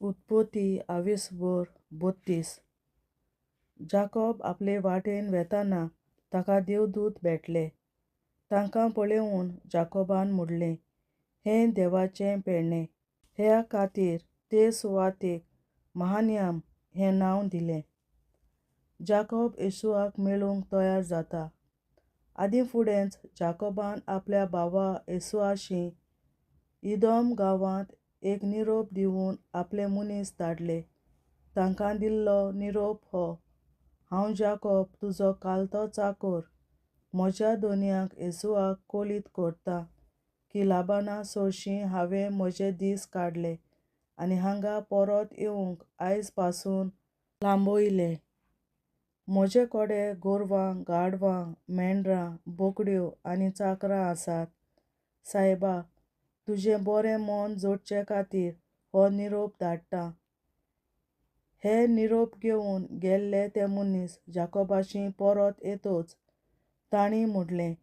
उत्पत्ती 22:32. जाकोब आपले वाटेन वेताना ताका देवदूत भेटले. तांकां पळोवन जाकोबान म्हणलें, हें देवाचें पेडणें. ह्या खातीर ते सुवातेक महानयम हें नांव दिलें. जाकोब येशूआक मेळूंक तयार जाता. आदीं फुडेंच जाकोबान आपल्या भावा येशूआशी इदोम गांवांत एक निरोप दिवून आपले मनीस धाडले. तांकां दिल्लो निरोप हो: हांव जाकोब तुजो कालतो चाकर म्हज्या दोनयाक येशूआक कोलीत करतां की लाबाना सोडशीं हांवें म्हजे दीस काडले आनी हांगा परत येवंक आयज पासून लांबयले. म्हजे कडेन गोरवां, गाडवां, मेंढरां, बोकड्यो आनी चाकरां आसात. सायबा, तुजें बरें मन जोडचे खातीर हो निरोप धाडटां. हे निरोप घेवन गेल्ले ते मनीस जाकोबाशी परत येतच तांणी म्हणलें,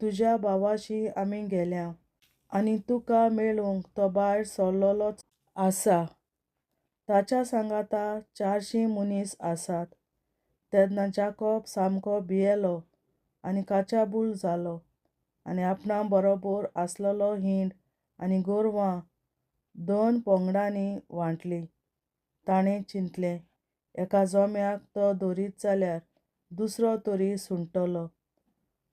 तुज्या भावाशी आमी गेल्या आनी तुका मेळूंक तो भायर सरलोच आसा. ताच्या सांगाता 400 मनीस आसात. तेन्ना जाकोब सामको भियेलो आनी काचाबूल जालो आनी आपणा बरोबर आसलोलो हिंड आनी गोरवां 2 पंगडांनी वांटलीं. ताणें चिंतलें, एका जोम्याक तो धरीत जाल्यार दुसरो तरी सुट्टलो.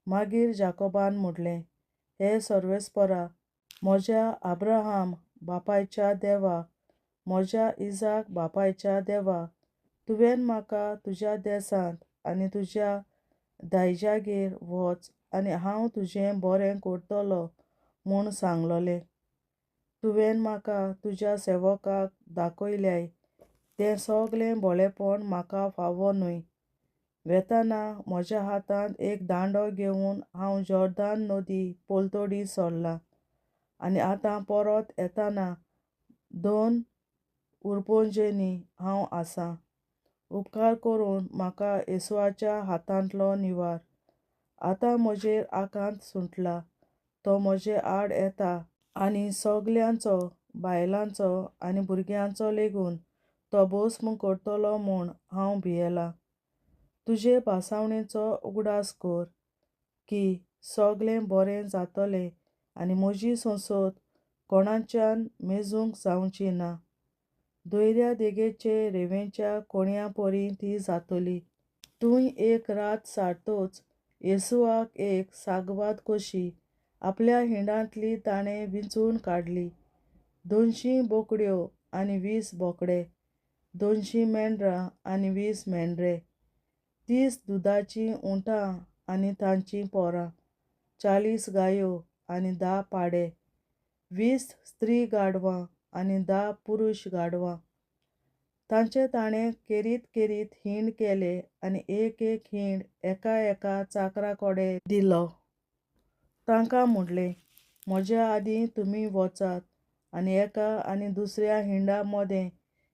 मागीर जाकोबान म्हणलें, हे सर्वेस्परा, म्हज्या आब्राहाम बापायच्या देवा, म्हज्या इसाक बापायच्या देवा, तुवें म्हाका तुज्या देसांत आनी तुज्या दायजागेर वच आनी हांव तुजें बरें करतलों म्हूण सांगलोलें. तुवें म्हाका तुज्या सेवकाक दाखयल्याय तें सगळें भलेंपण म्हाका फावो न्हय. वेताना म्हज्या हातांत एक दांडो घेवन हांव जॉर्दान नदी पलतडी सरलां आनी आतां परत येताना 2 उरपोंजेनी हांव आसां. उपकार करून म्हाका येशूआच्या हातांतलो निवार. आतां म्हजेर आकांत सुटला. तो म्हजे आड येता आनी सगळ्यांचो, बायलांचो आनी भुरग्यांचो लेगून तो भस्म करतलो म्हूण हांव भियेलां. तुजे भासावणेचो उगडास कर की सगळें बरें जातलें आनी म्हजी संसत कोणाच्यान मेजूंक जावची ना. दर्या देगेचे रेंवेच्या कोणया परी ती जातली. तुंय एक रात सारतच येशूआक एक सागवात कशी आपल्या हिंडांतली ताणें विंचून काडली. 200 बोकड्यो आनी 20 बोकडे, 200 मेंढरां आनी 20 मेंढरे, 30 दुदाचीं उंटां आनी तांचीं पोरां, 40 गायो आनी 10 पाडे, 20 स्त्री गाडवां आनी 10 पुरुश गाडवां. तांचे ताणें केरीत हिंड केले आनी एक हिंड एका चाकरा कडेन दिलो. तांकां म्हणलें, म्हज्या आदीं तुमी वचात आनी एका आनी दुसऱ्या हिंडा मदें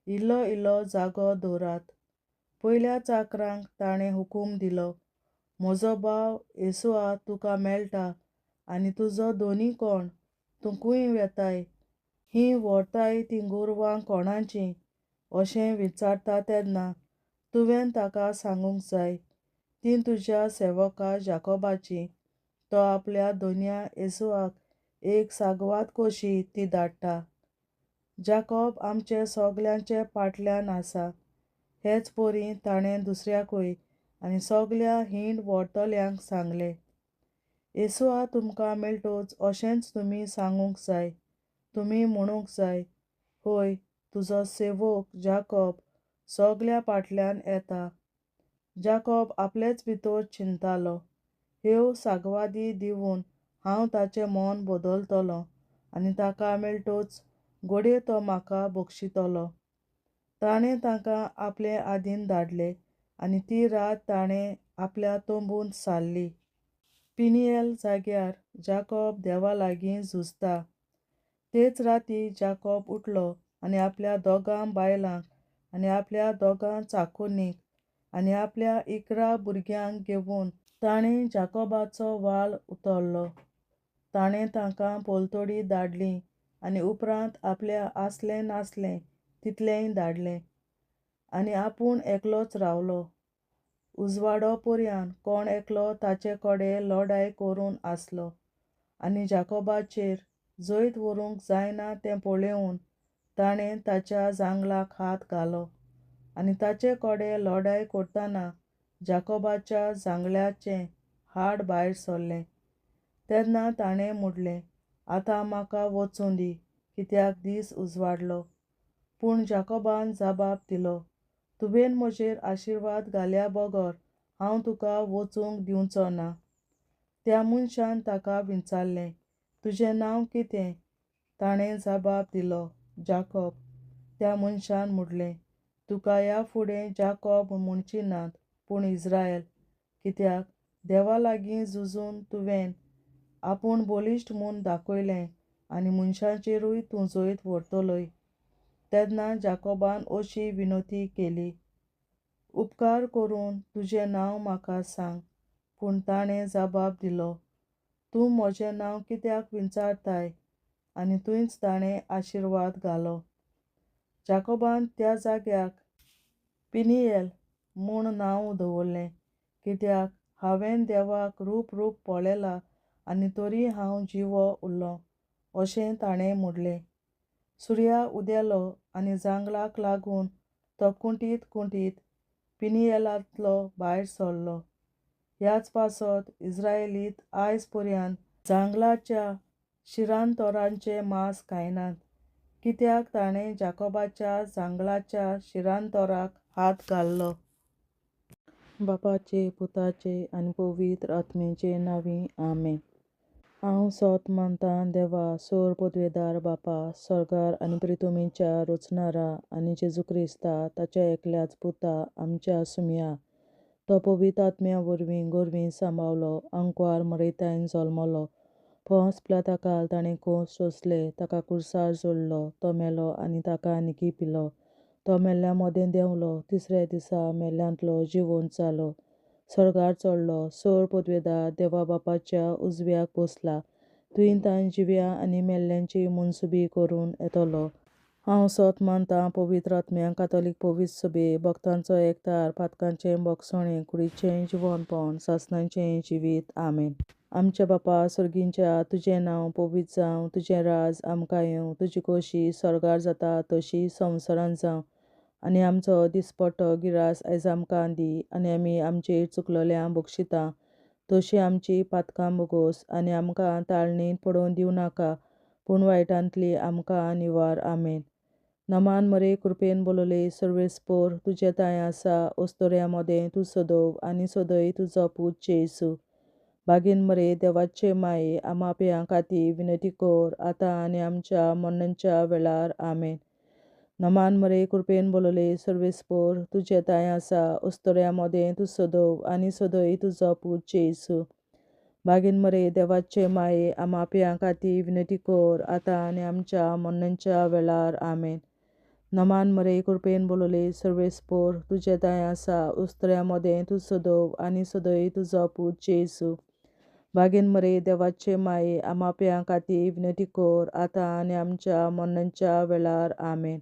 इल्लो जागो दवरात. पयल्या चाकरांक ताणें हुकूम दिलो, म्हजो भाव येशूआ तुका मेळटा आनी तुजो धोनी कोण? तूं खूंय वेताय? हीं व्हरताय तीं गोरवां कोणाचीं? अशें विचारता तेन्ना तुवें ताका सांगूंक जाय, तीं तुज्या सेवका जाकोबाचीं. तो आपल्या धोनया येशूआक एक सागवात कशी ती धाडटा. जाकोब आमचे सगळ्यांचे फाटल्यान आसा. हेच परी ताणें दुसऱ्याकूय आनी सगळ्या हिंड व्हरतल्यांक सांगलें. येशूआ तुमकां मेळटच अशेंच तुमी सांगूंक जाय. तुमी म्हणूंक जाय, हय, तुजो सेवक जाकोब सगळ्या फाटल्यान येता. जाकोब आपलेच भितर चिंततालो, ह्यो सागवाती दिवून हांव ताचें मन बदलतलों आनी ताका मेळटच घडये तो म्हाका बक्षितलो. ताणें तांकां आपले आदीन धाडले आनी ती रात ताणें आपल्या तोंबूंत सारली. पिनियेल जाग्यार जाकोब देवा लागीं झुजता. तेच राती जाकोब उठलो आनी आपल्या 2 बायलांक आनी आपल्या 2 चाकुनीक आनी आपल्या 11 भुरग्यांक घेवन ताणें जाकोबाचो वाल उतरलो. ताणें तांकां पलतडी धाडली आनी उपरांत आपल्या आसलें नासलें तितलेंय धाडलें आनी आपूण एकलोच रावलो. उजवाडो पर्यान कोण एकलो ताचे कडेन लढाय करून आसलो आनी जाकोबाचेर जैत व्हरूंक जायना तें पळोवन ताणें ताच्या जांगलाक हात घालो आनी ताचे कडेन लढाय करतना जाकोबाच्या जांगल्याचें हाड भायर सरलें. तेन्ना ताणें म्हणलें, आतां म्हाका वचूं दी, कित्याक दीस उजवाडलो. पूण जाकोबान जबाब दिलो, तुवें म्हजेर आशिर्वाद घाल्या बगर हांव तुका वचूंक दिवचो ना. त्या मनशान ताका विचारलें, तुजें नांव कितें? ताणें जबाब दिलो, जाकोब. त्या मनशान म्हणलें, तुका ह्या फुडें जाकोब म्हणची नात, पूण इस्रायल, कित्याक देवा लागीं झुजून तुवें आपूण बलिश्ट म्हूण दाखयलें आनी मनशांचेरूय तूं जैत व्हरतलोय. तेन्ना जाकोबान अशी विनंती केली, उपकार करून तुजें नांव म्हाका सांग. पूण ताणें जबाब दिलो, तूं म्हजें नांव कित्याक विचारताय? आनी थंयच ताणें आशिर्वाद घालो. जाकोबान त्या जाग्याक पिनियेल म्हूण नांव दवरलें, कित्याक हांवें देवाक रूप पळयलां आनी तरी हांव जिवो उरलों, अशें ताणें म्हणलें. सुर्या उदेलो आनी जांगलाक लागून तो कुंठीत पिनियेलांतलो भायर सरलो. ह्याच पासत इस्रायलीत आयज पर्यंत जांगलाच्या शिरांतोरांचें मांस खायनात, कित्याक ताणें जाकोबाच्या जांगलाच्या शिरांतोराक हात घालो. बापाचे, पुताचे आनी पवित्र आत्म्याचे नांवीं आमेन. हांव सोत मानतां देवा, सोर पदवेदार बापा, सर्गार आनी पृथ्वीच्या रचणारा, आनी जेजू क्रिस्ता ताच्या एकल्याच पुता आमच्या सुमया. तो पवित्र आत्म्या वरवीं गोरवीं सांबाळलो, आंकवार मरयतायन जल्मलो. पोंस पिलाताकाल ताणें खूंस सोंसले, ताका क्रुसार जोडलो, तो मेलो आनी ताका निकी पिलो. तो मेल्ल्या मोदें देंवलो, तिसऱ्या दिसा मेल्ल्यांतलो जिवंत जालो, सर्गार चडलो, सोर पदवेदार देवा बापाच्या उजव्याक बसला, थंय ताण जिव्या आनी मेल्ल्यांची मनसुबी करून येतलो. हांव सोत मानतां पवित्र आत्म्याक, कातोलीक पवित्र सभे, भक्तांचो एकठार, पातकांचें भोगसणें, कुडीचें जिवंतपण, सासणाचें जिवीत. आमेन. आमच्या बापा सर्गींच्या, तुजें नांव पवित्र जावं, तुजें राज आमकां येवं, तुजी खोशी स्वर्गार जाता तशी संवसारांत जावं. आनी आमचो दिसपट्टो गिरास आयज आमकां दी, आनी आमी आमचेर चुकलोल्यांक बक्षिता तशी आमची पातकां बोगोस, आनी आमकां ताळणेंत पडोवन दिवं नाका, पूण वायटांतली आमकां निवार. आमेन. नमान मरे कृपेन बोलले सर्वेस्पोर, तुजे ताय आसा, ओस्तोऱ्या मोदें तूं सदव आनी सदय तुजो पूत जेसू. बागेन मरे देवाचे माये, आमा पियां खातीर विनंती कर, आतां आनी आमच्या मरणाच्या वेळार. आमेन. नमान मरे कृपेन बोलले सर्वेस्पोर, तुजे ताय आसा, ओस्तोऱ्या मोदें तूं सदव आनी सदय तुजो पूत जेसू. बागेन मरे देवाचे माये, आमा पियां खातीर विनंती कर, आतां आनी आमच्या मरणाच्या वेळार. आमेन. नमान मरे कृपेन बोलले सर्वेस्पोर, तुजे ताय आसा, ओस्तोऱ्या मोदें तूं सदव आनी सदय तुजो पूत जेसू. बागेन मरे देवाचे माये, आमा पियां खातीर विनंती कर, आतां आनी आमच्या मरणाच्या वेळार. आमेन.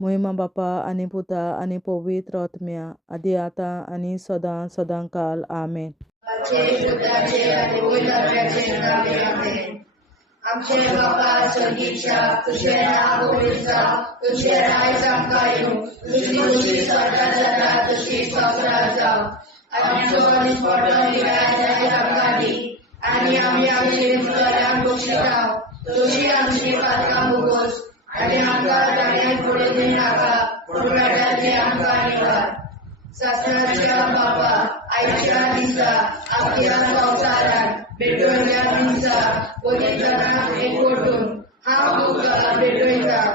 महिमा बापा आनी पुता आनी पवित्र आत्म्या, आदी आतां आनी सदां सदांकाल. आमेन. आमचे बापा सर्गीच्या, तुझें नांव पवित्र जावं, तुजें राज आमकां येवं, तुजी खोशी स्वर्गार जाता तशी संवसारांत जावं. आनी आमचो दिसपट्टो गिरास आयज आमकां दी, आनी आमी आमचेर चुकलोल्यांक बक्षिता तशी आमची पातकां बोगोस, आनी आमकां ताळणेंत पडोवन दिवं नाका, पूण वायटांतली आमकां निवार. सासणाच्या बापा, आयच्या दिसा आख्या संवसारांत भेटवयल्या दिसा पवित्रनाक एकवटून हांव तुका भेटयतां.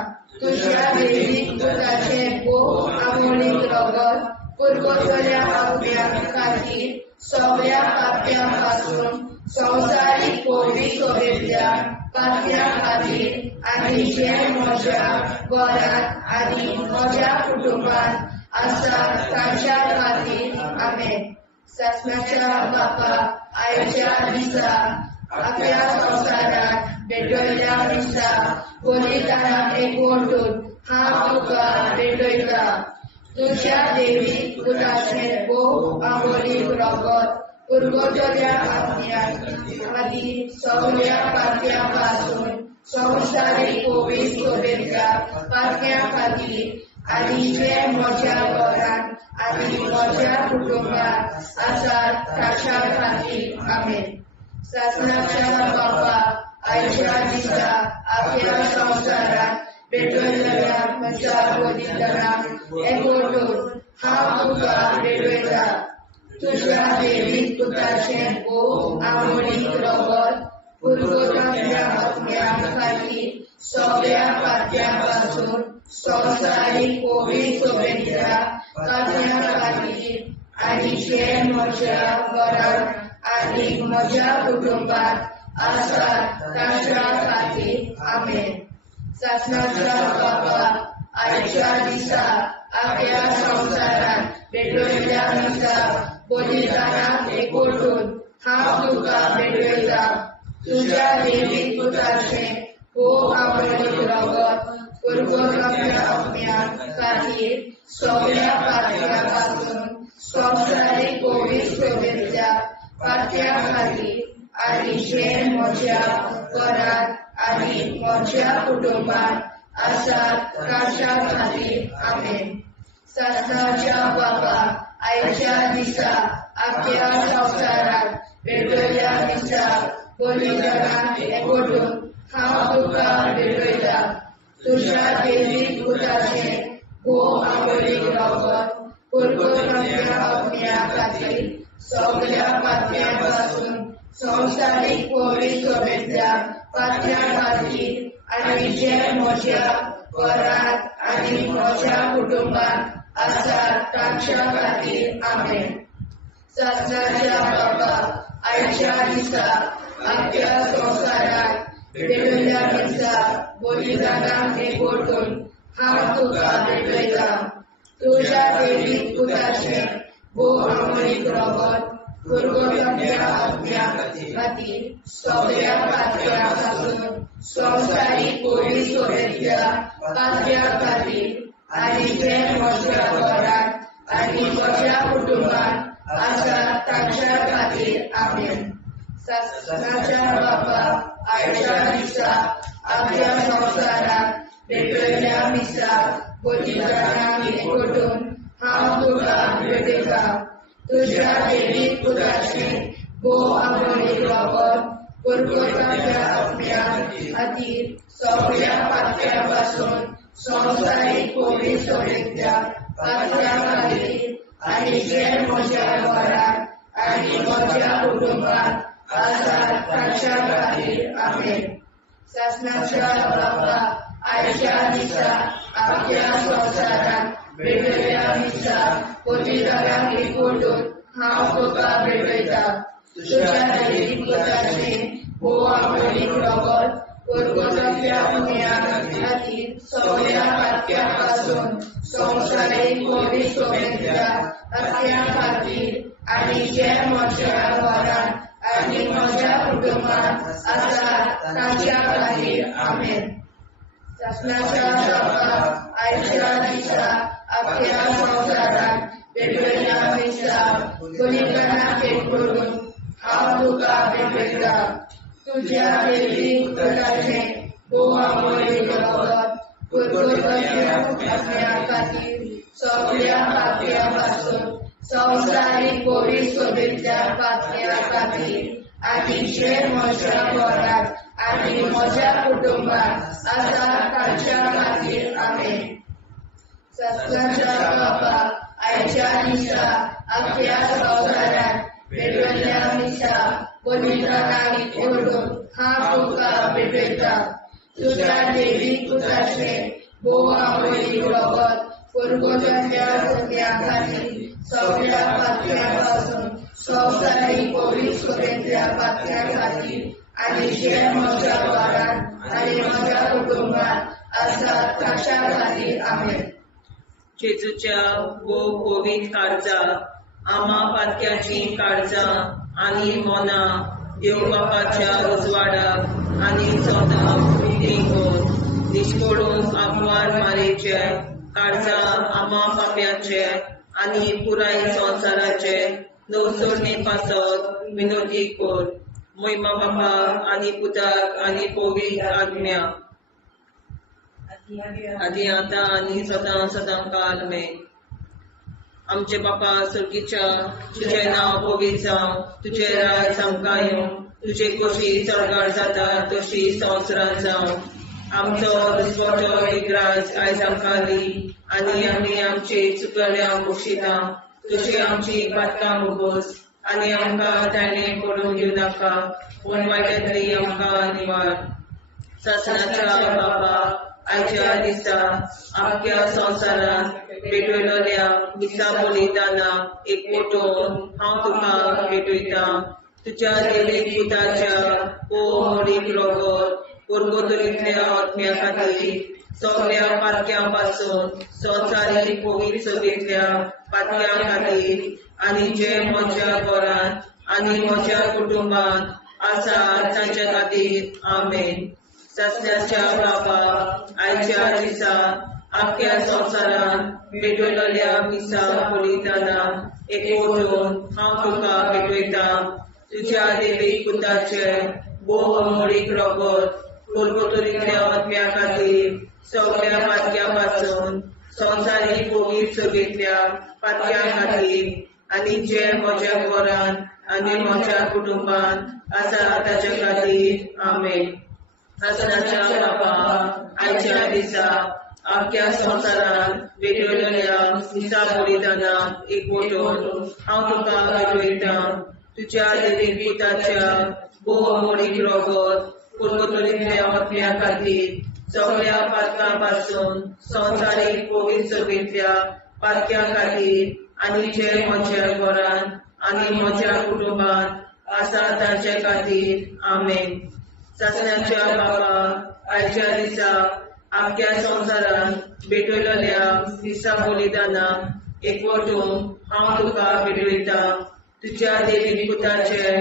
तुज्या दैवीक पुताचें भोव आमोणीक रगत पुरगोसल्या आत्म्या खातीर सगळ्या पाप्यां पासून संवसारीक पवित्र सभेंतल्या पाप्यां खातीर आनी जे म्हज्या घरांत आनी म्हज्या कुटुंबांत आसा तांच्या खातीर. आमेन. सासणाच्या बापा, आयच्या दिसा आख्या संवसारांत भेटवयल्या दिसा पवित्रनाक एकवटून हांव तुका बेडयता तुझ्या देवीक पुताचें भोव आंबोलीक रगत पुरगोटल्या आत्म्याक आदी सगळ्या पातया पासून संवसारीक कोवीड सोबेच्या पातया खातीर आनी जे म्हज्या घरांत आनी म्हज्या कुटुंबात आसात ताच्या खातीर आमेन. शासनाच्या बापा आयच्या दिसा आपल्या संवसारात भेटयलेल्या म्हज्या बलिदानाक एकवटून हांव तुका भेटयता. तुझ्या देवीक पुताचें भोव आंबोलीक रगत पुरगोटल्या आत्म्या खातीर सगळ्या पातया पासून संवसारीक कोवीड सोबेच्या पातया खातीर आनी जे म्हज्या घरांत आनी म्हज्या कुटुंबात आसात ताच्या खातीर आमेन. शासनाच्या बापा आयच्या दिसा आपल्या संवसारात भेटयल्या दिसा बलिदानाक एकवटून हांव तुका भेटयता. तुझ्या देवीक पुताचें भोव आंबोलीक रगत पुरगोटल्या आत्म्या खातीर सगळ्या पातया पासून संवसारीक कोवीड सोबेच्या पातया खातीर आनी जे म्हज्या घरांत आनी म्हज्या कुटुंबात आसात ताच्या खातीर आमेन. शासनाच्या बापा आयच्या दिसा आपल्या संवसारात भेटयल्या दिसा बलिदानाक एकवटून हांव तुका भेटयता. तुझ्या देवीक पुताचें भोव आंबोलीक रगत पुरगोटल्या आत्म्या खातीर सगळ्या पातया पासून संवसारीक कोवीड सोबेच्या पातया खातीर आनी जे म्हज्या घरांत आनी म्हज्या कुटुंबात आसात ताच्या खातीर आमेन. शासनाच्या बापा आयच्या दिसा आपल्या संवसारात भेटयल्या दिसा बलिदानाक एकवटून हांव तुका भेटयता. तुझ्या देवीक पुताचें भोव आंबोलीक रगत पुरगोटल्या आत्म्या खातीर सगळ्या पातया पासून संवसारीक कोवीड सोबेच्या पातया खातीर आनी जे म्हज्या घरांत आनी म्हज्या कुटुंबात आसात ताच्या खातीर आमेन. शासनाच्या बापा आयच्या दिसा आपल्या संवसारात भेटयल्या दिसा बलिदानाक एकवटून हांव तुका भेटयता. तुझ्या देवीक पुताचें भोव आंबोलीक रगत पुरगोटल्या आत्म्या खातीर सगळ्या पातया पासून संवसारीक कोवीड सोबेच्या पातया खातीर आनी जे म्हज्या घरांत आनी म्हज्या कुटुंबात आसात ताच्या खातीर आमेन. शासनाच्या बापा आयच्या दिसा आपल्या संवसारात भेटयल्या दिसा बलिदानाक एकवटून हांव तुका भेटयता. तुझ्या देवीक पुताचें भोव आंबोलीक रगत पुरगोटल्या आत्म्या खातीर सगळ्या पातया पासून संवसारीक कोवीड सोबेच्या पातया खातीर आनी जे म्हज्या घरांत आनी म्हज्या कुटुंबात आसात ताच्या खातीर आमेन. शासनाच्या बापा आयच्या दिसा आपल्या संवसारात भेटयल्या दिसा बलिदानाक एकवटून हांव तुका भेटयता. तुझ्या देवीक पुताचें भोव आंबोलीक रगत पुरगोटल्या आत्म्या खातीर सगळ्या पातया पासून संवसारीक कोवीड सोबेच्या पातया खातीर आनी जे म्हज्या घरांत आनी म्हज्या कुटुंबात आसात ताच्या खातीर आमेन. शासनाच्या बापा आयच्या दिसा आपल्या संवसारात भेटयल्या दिसा बलिदानाक एकवटून हांव तुका भेटयता. तुझ्या देवीक पुताचें भोव आंबोलीक रगत पुरगोटल्या आत्म्या खातीर सगळ्या पातया पासून संवसारीक कोवीड सोबेच्या पातया खातीर आनी जे म्हज्या घरांत आनी म्हज्या कुटुंबात आसात ताच्या खातीर आमेन. जेजूच्या भोव कोवीड काळजा आमा पातक्याची काळजां आनी मोना देव बापाच्या उजवाडाक आनी सदां उक्ती कर. निष्पडून अपवाद मारेचे काळजा आम्हा पाप्याचे आनी पुराय संवसाराचे नवसोडणे पासत विनोदी कोर महिमा बापा आनी पुताक आनी पवित्र आज्ञा आदी आता आनी सदां सदां काल मे आमचे बापा सर्गीच्या तुझे नाव पवित्र जावं तुझे राज आमकां येवं तुझे कशी चडगाड जाता तशी संवसारांत जावं आमचो दिसवटो विग्राज आयज आमकां दी आनी आमी आमचे चुकल्यांक बक्षिता तशी आमची पातकां मुगोस आनी आमकां ताणें पडूंक दिवं नाका पूण वायटांतली आमकां निवाड सासणाच्या बापा आयच्या दिसा आख्या संवसारांत भेटयलोल्या दिसा बलिदाना एक फोटोन हांव तुका भेटयता तुज्या देवीक पुताच्या मोडीक रोगोर पुर्गोतरींतल्या आत्म्या खातीर सगळ्या पातक्यां पासून संवसारीक पवित्र सभेंतल्या पातक्यां खातीर आनी जे म्हज्या घरांत आनी म्हज्या कुटुंबांत आसा तांच्या खातीर आमेन सस्याच्या बापा आयच्या दिसा आख्या संवसारांत भेटयलोल्या मिसा बलिदाना एक फोटोन हांव तुका भेटयता तुज्या देवीक पुताचे मोडीक रोगोर पुर्गोतरींतल्या आत्म्या खातीर सगळ्या पातक्यां पासून संवसारीक पवित्र सभेंतल्या पातक्यां खातीर आनी जे म्हज्या घरांत आनी म्हज्या कुटुंबांत आसा ताच्या खातीर आमेन सासणाच्या बापा आयच्या दिसा आख्या संवसारांत भेटयलोल्या मिसा बलिदाना एक फोटोन हांव तुका भेटयता तुज्या देवीक पुताच्या मोडीक रोगोर पुर्गोतरींतल्या आत्म्या खातीर सगळ्या पातकां पासून संवसारीक पवित्र सभेंतल्या पातक्यां खातीर आनी जे म्हज्या घरांत आनी म्हज्या कुटुंबांत आसा तांचे खातीर आमेन सासणाच्या बापा आयच्या दिसा आख्या संवसारांत भेटयलोल्या मिसा बलिदाना एक फोटोन हांव तुका भेटयता तुज्या देवीक पुताचे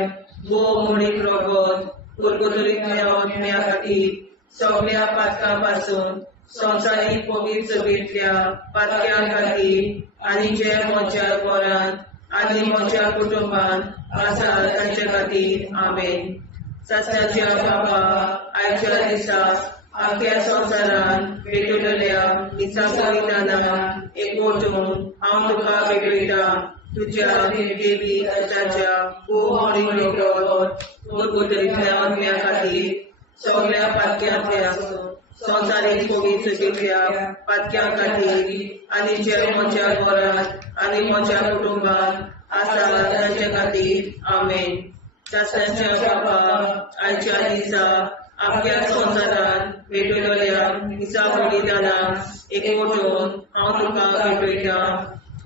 मोडीक रोगोर पुर्गोतरींतल्या आत्म्या खातीर सगळ्या पातकां पासून संवसारीक पवित्र सभेंतल्या पातक्यां खातीर आनी जे म्हज्या घरांत आनी म्हज्या कुटुंबांत आसा तांचे खातीर आमेन सासणाच्या बापा आयच्या दिसा आख्या संवसारांत भेटयलोल्या मिसा बलिदाना एक फोटोन हांव तुका भेटयता तुज्या देवीक पुताच्या मोडीक रोगोर पुर्गोतरींतल्या आत्म्या खातीर सगळ्या पातक्यांतल्या संवसारीक पवित्र सभेंतल्या पातक्यां खातीर आनी जे म्हज्या घरांत आनी म्हज्या कुटुंबांत आसा तांचे खातीर आमेन सासणाच्या बापा आयच्या दिसा आख्या संवसारांत भेटयलोल्या मिसा बलिदाना एक फोटोन हांव तुका भेटयता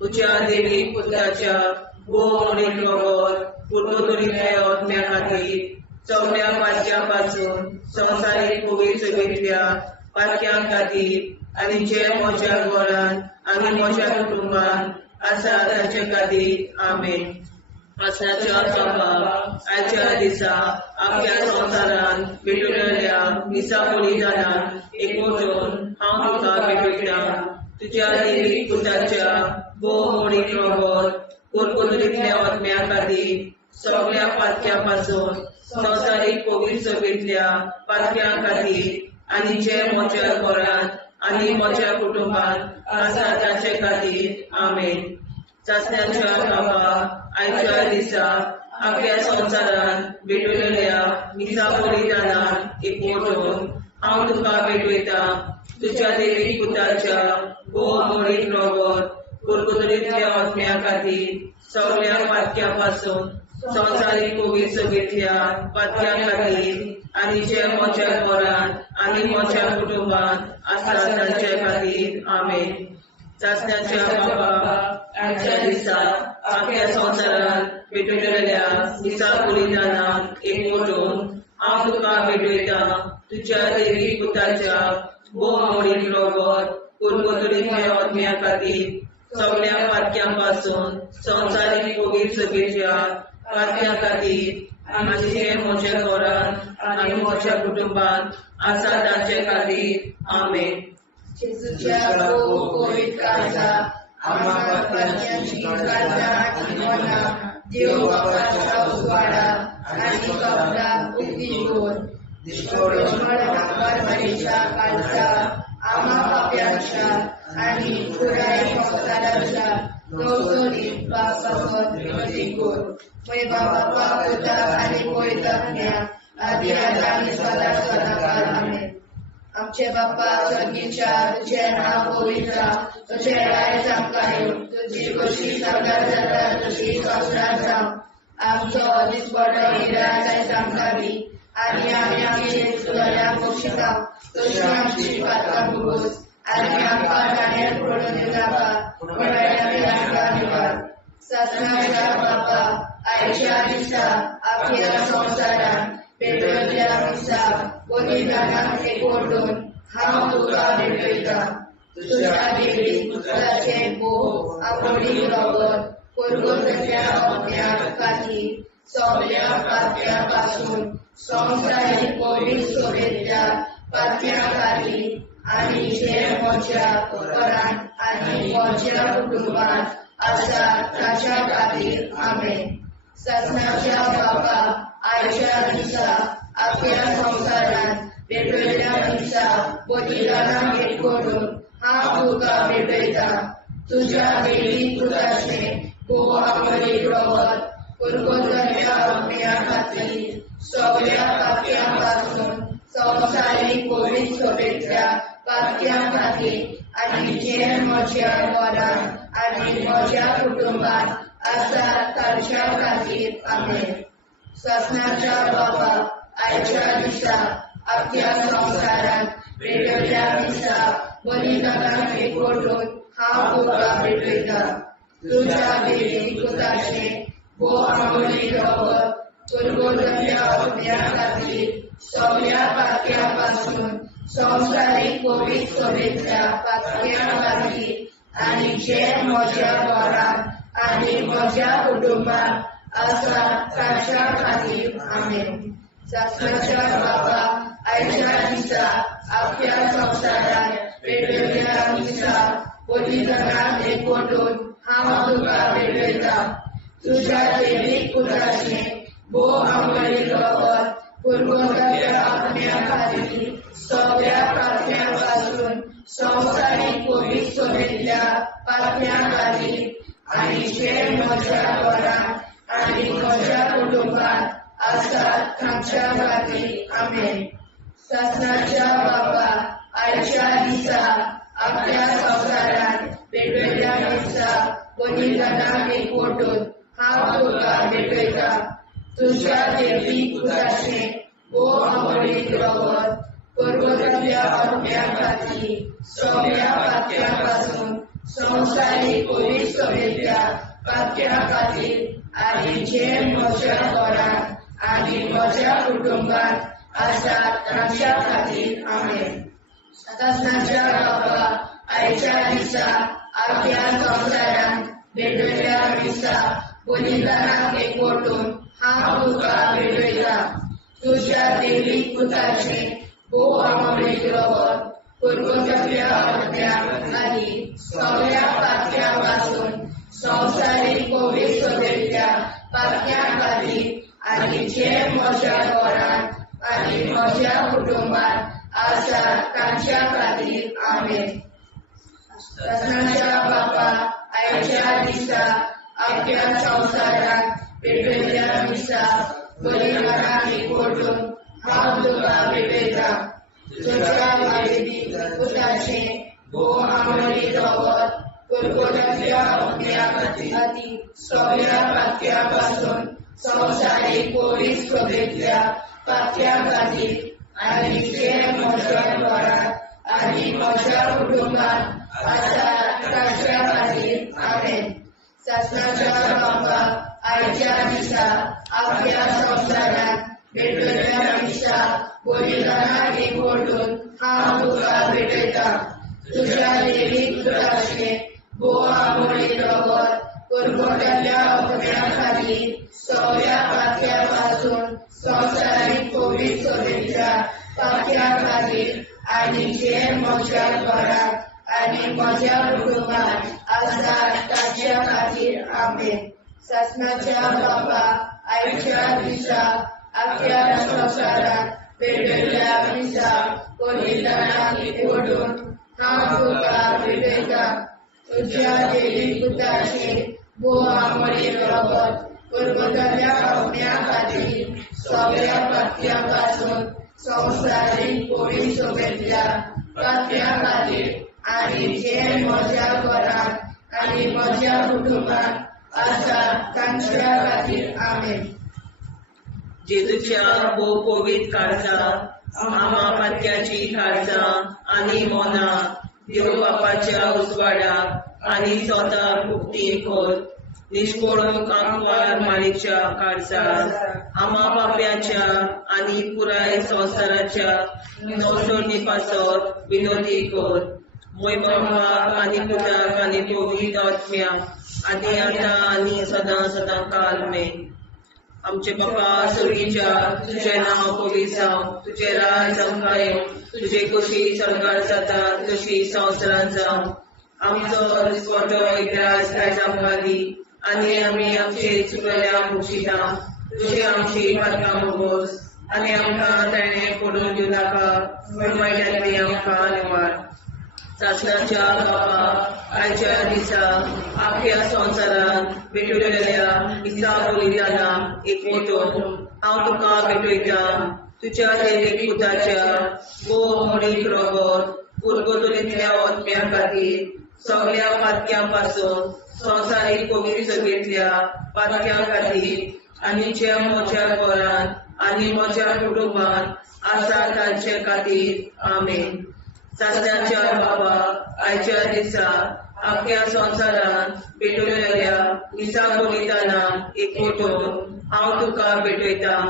तुज्या देवीक पुताच्या मोडीक रोगोर पुर्गोतरींतल्या आत्म्या खातीर सगळ्या पातक्यां पासून संवसारीक पवित्र सभेंतल्या पातक्यां खातीर आनी जे म्हज्या घरांत आनी म्हज्या कुटुंबांत आसा तांचे खातीर आमेन सासणाच्या बापा आयच्या दिसा आख्या संवसारांत भेटयलोल्या मिसा बलिदाना एक फोटोन हांव तुका भेटयता तुज्या देवीक पुताच्या मोडीक रोगोर पुर्गोतरींतल्या आत्म्या खातीर सगळ्या पातक्यां पासून संवसारीक पवित्र सभेंतल्या पातक्यां खातीर आनी जे म्हज्या घरांत आनी म्हज्या कुटुंबांत आसा तांचे खातीर आमेन सासणाच्या बापा आयच्या दिसा आख्या संवसारांत भेटयलोल्या मिसा बलिदाना एक फोटोन हांव तुका भेटयता तुज्या देवीक पुताच्या मोडीक रोगोर पुर्गोतरींतल्या आत्म्या खातीर सगळ्या पातक्यां पासून संवसारीक पवित्र सभेंतल्या पातक्यां खातीर आनी जे म्हज्या घरांत आनी म्हज्या कुटुंबांत आसा तांचे खातीर आमेन सासणाच्या बापा आयच्या दिसा आख्या संवसारांत भेटयलोल्या मिसा बलिदाना एक फोटोन हांव तुका भेटयता तुज्या देवीक पुताच्या मोडीक रोगोर पुर्गोतरींतल्या आत्म्या खातीर सगळ्या पातक्यां पासून संवसारीक पवित्र सभेंतल्या पातक्यां खातीर आनी जे म्हज्या घरांत आनी म्हज्या कुटुंबात आसा ताचे खातीर आमेन. जेजूच्या पवित्र काळजा आम्हा पापांची काळजा आनी मना देव बापाच्या उजवाडा आनी कबरा उक्ती कर. परमेच्या काळजा आम्हा पाप्यांच्या आनी पुराय संसाराच्या गवसणीत पापावर विनंती कर. पळय बाबा पुता आनी पवित्रज्ञा आदी आनी सदा सदाकाळ आमेन. आमचे बाप्पा स्वर्गीच्या तुझे नाव पवित्र तुझे राय आमकां येवं तुझी कशी सगळ्यात जाता तशी संसारात जावं. आमचो दिसपडो हिराय आमकां दी आनी आमी आमची सुदारण्याक बक्षिता तशी आमची पातळां भोगोस आनी आमकां गाण्यार पडून नाका पूण आमकां निवाड. ससनाच्या बाप्पा आयच्या दिसा आपल्या संवसारान पेटयल्ल्या दिसा बलिदानाक एकवटून हांव तुका भेटयता. तुज्या देवी पुत्राचे भोव आवडीक रगत परगोतल्या अग्न्या खातीर सगळ्या पापया पासून संवसारीक पवित्र सोबेतल्या पापया खातीर आनी जे म्हज्या घरांत आनी म्हज्या कुटुंबात आसा ताच्या खातीर आमेन. ससनाच्या बापा आयच्या दिसा आपल्या संवसारान भेटयल्ल्या दिसा बलिदानाक एकवटून हांव तुका भेटयता. तुज्या देवी पुत्राचे भोव आवडीक रगत परगोतल्या अग्न्या खातीर सगळ्या पापया पासून संवसारीक पवित्र सोबेतल्या पापया खातीर आनी जे म्हज्या घरांत आनी म्हज्या कुटुंबात आसा ताच्या खातीर आमेन. ससनाच्या बापा आयच्या दिसा आपल्या संवसारान भेटयल्ल्या दिसा बलिदानाक एकवटून हांव तुका भेटयता. तुज्या देवी पुत्राचे भोव आवडीक रगत परगोतल्या अग्न्या खातीर सगळ्या पापया पासून संवसारीक पवित्र सोबेतल्या पापया खातीर आनी जे म्हज्या घरांत आनी म्हज्या कुटुंबात आसा ताच्या खातीर आमेन. ससनाच्या बापा आयच्या दिसा आपल्या संवसारान भेटयल्ल्या दिसा बलिदानाक एकवटून हांव तुका भेटयता. तुज्या देवी पुत्राचे भोव आवडीक रगत परगोतल्या अग्न्या खातीर सगळ्या पापया पासून संवसारीक पवित्र सोबेतल्या पापया खातीर आनी जे म्हज्या घरांत आनी म्हज्या कुटुंबात आसा ताच्या खातीर आमेन. ससनाच्या बापा आयच्या दिसा आपल्या संवसारान भेटयल्ल्या दिसा बलिदानाक एकवटून हांव तुका भेटयता. तुज्या देवी पुत्राचे भोव आवडीक रगत परगोतल्या अग्न्या खातीर सगळ्या पापया पासून संवसारीक पवित्र सोबेतल्या पापया खातीर आनी जे म्हज्या घरांत आनी म्हज्या कुटुंबात आसा ताच्या खातीर आमेन. ससनाच्या बापा आयच्या दिसा आपल्या संवसारान भेटयल्ल्या दिसा बलिदानाक एकवटून हांव तुका भेटयता. तुज्या देवी पुत्राचे भोव आवडीक रगत परगोतल्या अग्न्या खातीर सगळ्या पापया पासून संवसारीक पवित्र सोबेतल्या पापया खातीर आनी जे म्हज्या घरांत आनी म्हज्या कुटुंबात आसा ताच्या खातीर आमेन. ससनाच्या बापा आयच्या दिसा आपल्या संवसारान भेटयल्ल्या दिसा बलिदानाक एकवटून हांव तुका भेटयता. तुज्या देवी पुत्राचे भोव आवडीक रगत परगोतल्या अग्न्या खातीर सगळ्या पापया पासून संवसारीक पवित्र सोबेतल्या पापया खातीर आनी जे म्हज्या घरांत आनी म्हज्या कुटुंबात आसा ताच्या खातीर आमेन. ससनाच्या बापा आयच्या दिसा आपल्या संवसारान भेटयल्ल्या दिसा बलिदानाक एकवटून हांव तुका भेटयता. तुज्या देवी पुत्राचे भोव आवडीक रगत परगोतल्या अग्न्या खातीर सगळ्या पापया पासून म्हज्या कुटुंबात आसात ताच्या खातीर आमेन. सासणाच्या बाबा आयच्या दिसा आख्या संवसारात पेटयल्ल्या दिसा कोलिदानाक एकवटून हांव तुका भेटयता. तुज्या देवी पुताचे बोवामळे रगत परबताच्या पावण्या खातीर सगळ्या पातक्यां पासून संवसारीक कोळी सगळ्या पातक्यां खातीर आनी जे म्हज्या घरांत आनी म्हज्या कुटुंबात आसा तांच्या खातीर आमेन. जेजूच्या भोव पवित्र काळजा आमा पातक्याची काळजां आनी मोना देव बापाच्या उजवाडाक आनी स्वता मुक्ती कर. निष्पळून आंकवार माळेच्या काळजाक आमा बाप्याच्या आनी पुराय संवसाराच्या नवसोडणी पासत विनोदी कर. मोय बापाक आनी पुताक आनी पवित्र आत्म्याक आदी आतां आनी सदां सदां काल मेन. आमचे बापा स्वर्गीच्या तुझें नांव पवित्र जावं, तुजें राज आमकां येवं, तुजी कशी सरकार जाता तशी संवसारांत जावं. आमचो दिसवटो एकदांच आयज आमकां दी आनी आमी आमचे चुकल्यांक मुक्षिता. तुजी आमची पातकां भोगोस आनी आमकां ताणें पडून दिवं नाका, पूण वायट्यांतली आमकां निवार. सासणाच्या बाबा आयच्या दिसा आख्या संवसारांत भेटयल्ल्या दिसा बलिदानाक एकवटून हांव तुका भेटयता. तुज्या देवीक पुताच्या भोव मोडीक रगत पुरगतुरींतल्या आत्म्या खातीर सगळ्या पातक्यां पासून संवसारीक पवित्र सगळेंतल्या पातक्यां खातीर आनी जे म्हज्या घरांत आनी म्हज्या कुटुंबात आसा तांचे खातीर आमेन. सासणाच्या बाबा आयच्या दिसा आख्या संवसारांत भेटयल्ल्या दिसा बलिदानाक एकवटून हांव तुका भेटयता.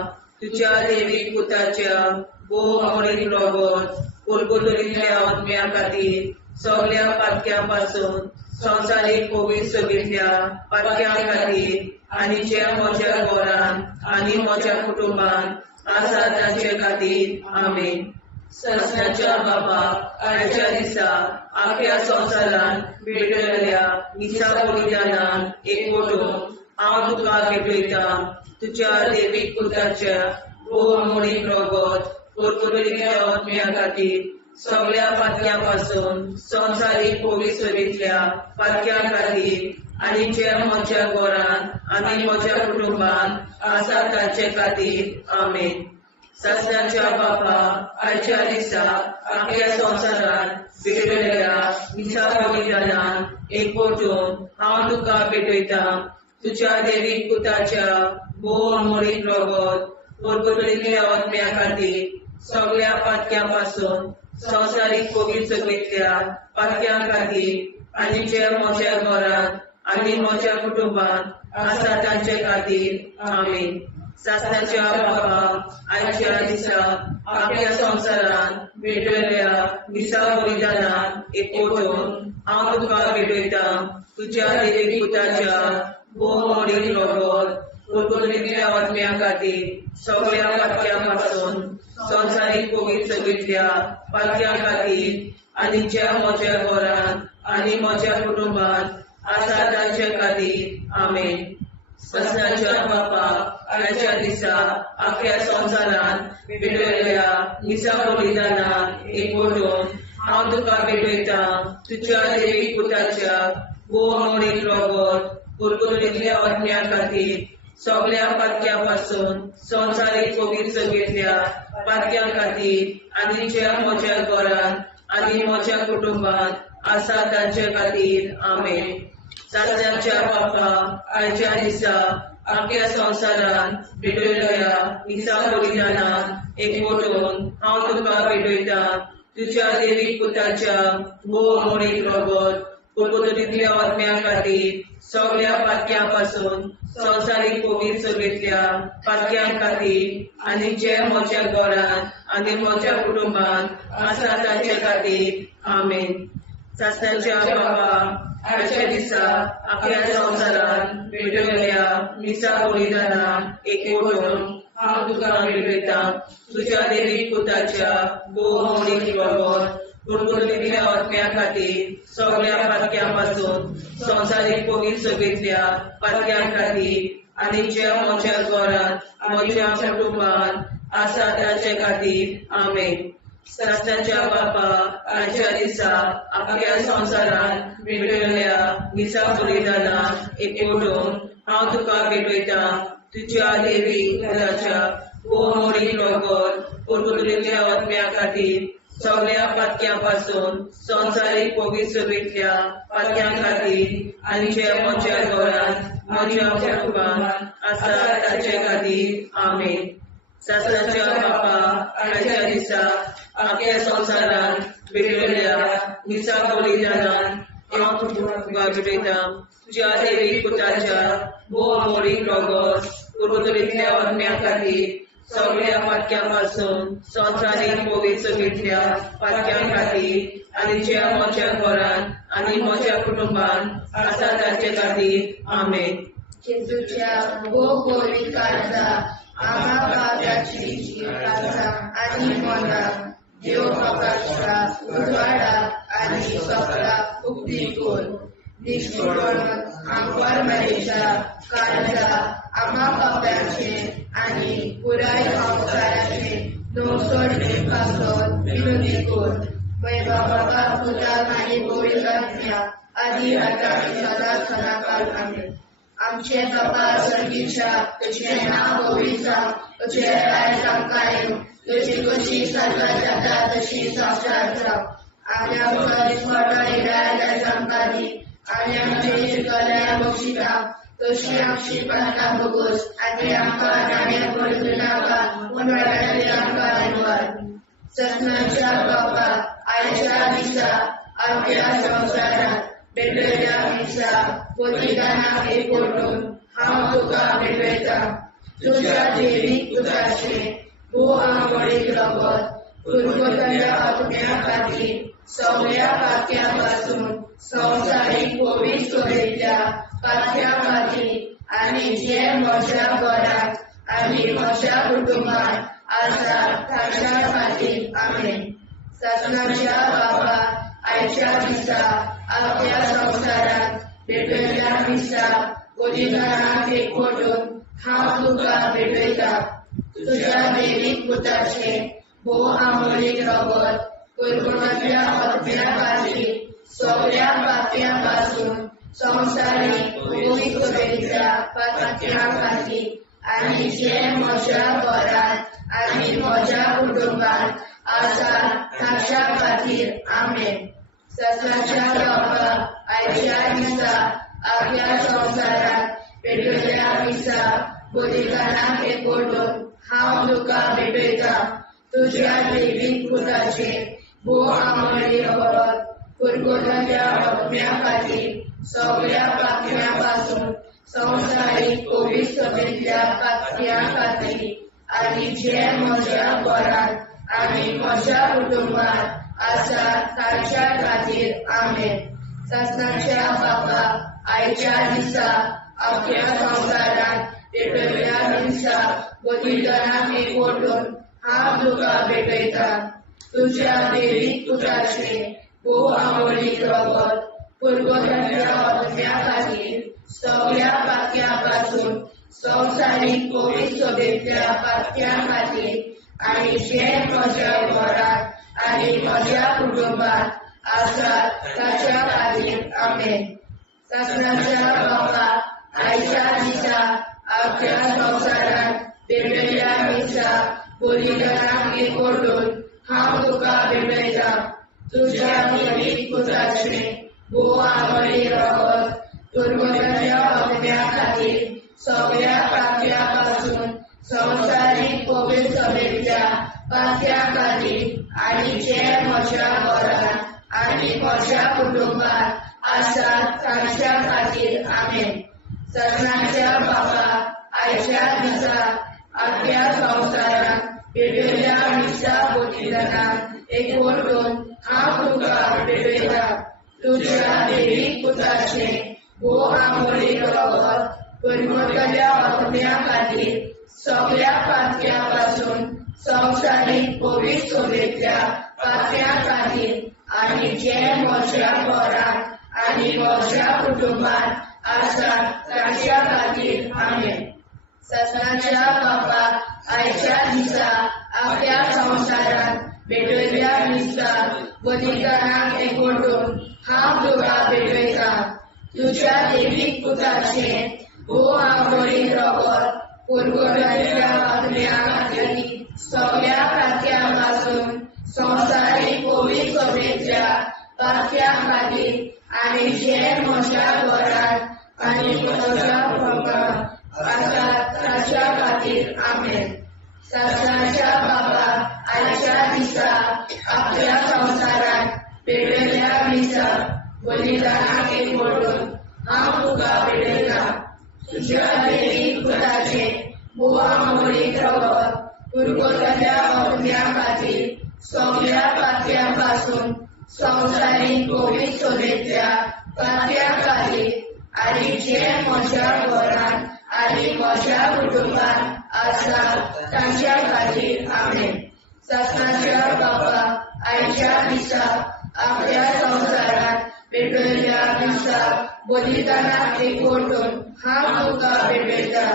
तुज्या देवीक पुताच्या भोव मोडीक रगत पुरगतुरींतल्या आत्म्या खातीर सगळ्या पातक्यां पासून संवसारीक पवित्र सगळेंतल्या पातक्यां खातीर आनी जे म्हज्या घरांत आनी म्हज्या कुटुंबात आसा तांचे खातीर आमेन. सासणाच्या बाबा आयच्या दिसा आख्या संवसारांत भेटयल्ल्या दिसा बलिदानाक एकवटून हांव तुका भेटयता. तुज्या देवीक पुताच्या भोव मोडीक रगत पुरगतुरींतल्या आत्म्या खातीर सगळ्या पातक्यां पासून संवसारीक पवित्र सगळेंतल्या पातक्यां खातीर आनी जे म्हज्या घरांत आनी म्हज्या कुटुंबात आसा तांचे खातीर आमेन. सासणाच्या बापा आयच्या दिसा आख्या संवसारांत भेटयल्ल्या दिसा बलिदानाक एकवटून हांव तुका भेटयता. तुज्या देवीक पुताच्या भोव मोडीक रगत पुरगतुरींतल्या आत्म्या खातीर सगळ्या पातक्यां पासून संवसारीक पवित्र सगळेंतल्या पातक्यां खातीर आनी जे म्हज्या घरांत आनी म्हज्या कुटुंबात आसा तांचे खातीर आमेन. सासणाच्या बाबा आयच्या दिसा आख्या संवसारांत भेटयल्ल्या दिसा बलिदानाक एकवटून हांव तुका भेटयता. तुज्या देवीक पुताच्या भोव मोडीक रगत पुरगतुरींतल्या आत्म्या खातीर सगळ्या पातक्यां पासून संवसारीक पवित्र सगळेंतल्या पातक्यां खातीर आनी जे म्हज्या घरांत आनी म्हज्या कुटुंबात आसा तांचे खातीर आमेन. सासणाच्या बापा आयच्या दिसा आख्या संवसारांत भेटयल्ल्या दिसा बलिदानाक एकवटून हांव तुका भेटयता. तुज्या देवीक पुताच्या भोव मोडीक रगत पुरगतुरींतल्या आत्म्या खातीर सगळ्या पातक्यां पासून संवसारीक पवित्र सगळेंतल्या पातक्यां खातीर आनी जे म्हज्या घरांत आनी म्हज्या कुटुंबात आसा तांचे खातीर आमेन. सासणाच्या बापा आयच्या दिसा आख्या संवसारांत भेटयल्ल्या दिसा बलिदानाक एकवटून हांव तुका भेटयता. तुज्या देवीक पुताच्या भोव मोडीक रगत पुरगतुरींतल्या आत्म्या खातीर सगळ्या पातक्यां पासून संवसारीक पवित्र सगळेंतल्या पातक्यां खातीर आनी जे म्हज्या घरांत आनी म्हज्या कुटुंबात आसा तांचे खातीर आमेन. सासणाच्या बाबा आयच्या दिसा आख्या संवसारांत भेटयल्ल्या दिसा बलिदानाक एकवटून हांव तुका भेटयता. तुज्या देवीक पुताच्या भोव मोडीक रगत कुरकुरीतल्या आत्म्या खातीर सगळ्या पातक्यां संवसारीक पवित्र सभेंतल्या पातक्यां खातीर आनी जे म्हज्या घरांत म्हज्या कुटुंबांत आसा ताचे खातीर आमेन. सासणाच्या बापा आयच्या दिसा आपल्या संवसारांत भेटलेल्या दिसा बलिदानाक एकवटून हांव तुका भेटयता तुज्या देवी कुलाच्या मोडीक रगत कुरकुरीतल्या आत्म्या खातीर सगळ्या पातक्यां संवसारीक पवित्र सभेंतल्या पातक्यां खातीर आनी जे म्हज्या घरांत म्हज्या कुटुंबांत आसा ताचे खातीर आमेन. सासणाच्या बापा आयच्या दिसा आपल्या संवसारांत भेटलेल्या दिसा बलिदानाक हांव तुका भेटयता तुज्या देवी पुताच्या मोडीक रगत कुरकुरीतल्या आत्म्या खातीर सगळ्या पातक्यां संवसारीक पवित्र सभेंतल्या पातक्यां खातीर आनी जे म्हज्या घरांत आनी म्हज्या कुटुंबांत आसा ताचे खातीर आमेन. जेजूच्या पवित्र काळजा आम्हा पापाची काळजा आनी मनाक देव प्रकाशा उजवाडा आनी सपला उक्ती कर. निष्ठुर आमकां मेळच्या काळजा आम्हा पापाचे आनी पुराय संवसाराचे नवसोड पासून विनोदी कर. बाबा तुझ्या आनी पवित्र आदी आता सदा सदाकाळ आमेन. आमचे बाबा सर्गीच्या तुझे नाव पवित्र तुझे राय जावं तुझी कशी स्वर्गात जाता तशी संवसारात जावं. आनी आमकां दिसपट्टो इराय जावं दी आनी आमचे शिकल्या बक्षिता तशी आमची प्रार्थना भोगोस आनी आमकां नाण्या पडूं नाका पूण वाड्यातली आमकां निवार. ससनाच्या बापा आयच्या दिसा आपल्या संवसारात भेटलेल्या दिसा बलिदानाक एकवटून हांव तुका भेटयता तुज्या देवी पुताचे मोडीक रगत कुरकुरीतल्या आत्म्या खातीर सगळ्या पातक्यां संवसारीक पवित्र सभेंतल्या पातक्यां खातीर आनी जे म्हज्या घरांत आनी म्हज्या कुटुंबांत आसा ताच्या खातीर आमेन. सासणाच्या बापा आयच्या दिसा आपल्या संवसारात भेटलेल्या दिसा बलिदानाक एकवटून हांव तुका भेटयता तुज्या देवी पुताचे मोडीक रगत कुरकुरीतल्या आत्म्या खातीर सगळ्या पातक्यां संवसारीक पवित्र सभेंतल्या पातक्यां खातीर आनी जे म्हज्या घरांत आनी म्हज्या कुटुंबांत आसा ताच्या खातीर आमेन. ससनाच्या बापा आयच्या दिसा आपल्या संवसारात भेटलेल्या दिसा बलिदानाक एकवटून हांव तुका भेटयता तुज्या देवी पुताचे मोडीक रगत कुरकुरीतल्या आत्म्या खातीर सगळ्या पातक्यां संवसारीक पवित्र सभेंतल्या पातक्यां खातीर आनी जे म्हज्या घरांत आनी म्हज्या कुटुंबांत आसा ताच्या खातीर आमेन. ससनाच्या बापा आयच्या दिसा आपल्या संवसारात भेटलेल्या दिसा बलिदानाक एकवटून हांव तुका भेटयता तुज्या देवी पुताचे मोडीक रगत कुरकुरीतल्या आत्म्या खातीर सगळ्या पातक्यां संवसारीक पवित्र सभेंतल्या पातक्यां खातीर आनी जे म्हज्या घरांत आनी म्हज्या कुटुंबांत आसा ताच्या खातीर आमेन. ससनाच्या बापा आयच्या दिसा आपल्या संवसारात भेटलेल्या दिसा बलिदानाक एकवटून हांव तुका भेटयता तुज्या देवी पुताचे मोडीक रगत कुरकुरीतल्या आत्म्या खातीर सगळ्या पातक्यां संवसारीक पवित्र सभेंतल्या पातक्यां खातीर आनी जे म्हज्या घरांत आनी म्हज्या कुटुंबांत आसा ताच्या खातीर आमेन. ससनाच्या बापा आयच्या दिसा आपल्या संवसारात भेटलेल्या दिसा बलिदानाक एकवटून हांव तुका भेटयता तुज्या देवी पुताचे मोडीक रगत कुरकुरीतल्या आत्म्या खातीर सगळ्या पातक्यां संवसारीक पवित्र सभेंतल्या पातक्यां खातीर आनी जे म्हज्या घरांत आनी म्हज्या कुटुंबात आसात तांच्या खातीर आमेन. ससनाच्या बापाक आयच्या दिसा आपल्या संवसारांत भेटयल्या दिसता बलिदानाक एकवटून हांव तुका भेटयता. तुज्या देवीक पुताचे भोव आंबोळी रगत पुरगोट्याच्या आत्म्या खातीर सगळ्या प्रात्यां पासून संवसारीक पवित्र सभेच्या प्रात्यां खातीर आनी जे म्हज्या घरांत आनी म्हज्या कुटुंबात आसात ताच्या खातीर आमेन. ससनाच्या बापाक आयच्या दिसा आपल्या संवसारांत भेटयल्या दिसा बलिदानाक एकवटून हांव तुका भेटयता. तुज्या देवीक पुताचे भोव आंबोळी रगत पुरगोट्याच्या आत्म्या खातीर सगळ्या प्रात्यां पासून संवसारीक पवित्र सभेच्या प्रात्यां खातीर आनी जे म्हज्या घरांत आनी म्हज्या कुटुंबात आसात तांच्या खातीर आमेन. ससनाच्या बापाक आयच्या दिसा आपल्या संवसारांत भेटयल्या दिसा बलिदानाक एकवटून हांव तुका भेटयता.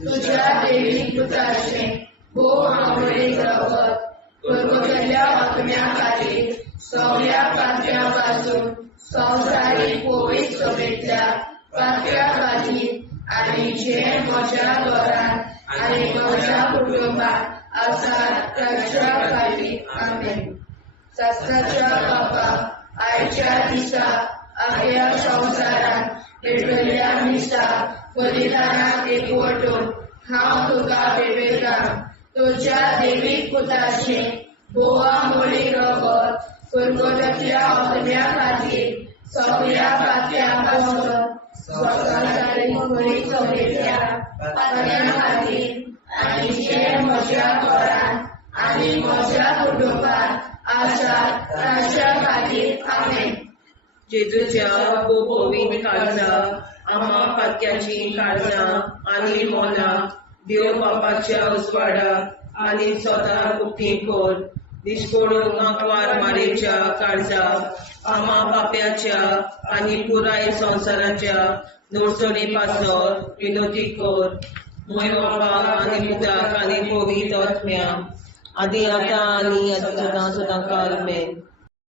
तुज्या देवीक पुताचे भोव आंबोळी रगत पुरगोट्याच्या आत्म्या खातीर सगळ्या प्रात्यां पासून संवसारीक पवित्र सभेच्या प्रात्यां खातीर आनी जे म्हज्या घरांत आनी म्हज्या कुटुंबात आसात तांच्या खातीर आमेन. ससनाच्या बापाक आयच्या दिसा आपल्या संवसारांत भेटयल्या दिसा बलिदानाक एकवटून हांव तुका भेटयता. तुज्या देवीक पुताचे भोव आंबोळी रगत पुरगोट्याच्या आत्म्या खातीर सगळ्या प्रात्यां पासून संवसारीक पवित्र सभेच्या प्रात्यां खातीर आनी जे म्हज्या घरांत आनी म्हज्या कुटुंबात आसात तांच्या खातीर आमेन. जेजूच्या पवित्र काळजा आम्हा पातक्याची काळजां आनी मोला देव बापाच्या उजवाडाक आनी स्वता उक्ती कोर. दिसपडून आंकवार मारेच्या काळजा आम्हा पाप्याच्या आनी पुराय संवसाराच्या नोडसणी पासर विनोदी कोर. मोय बापाक आनी पुताक आनी पवित्र आत्म्या आदी आतां आनी सदां सदां काल आमेन.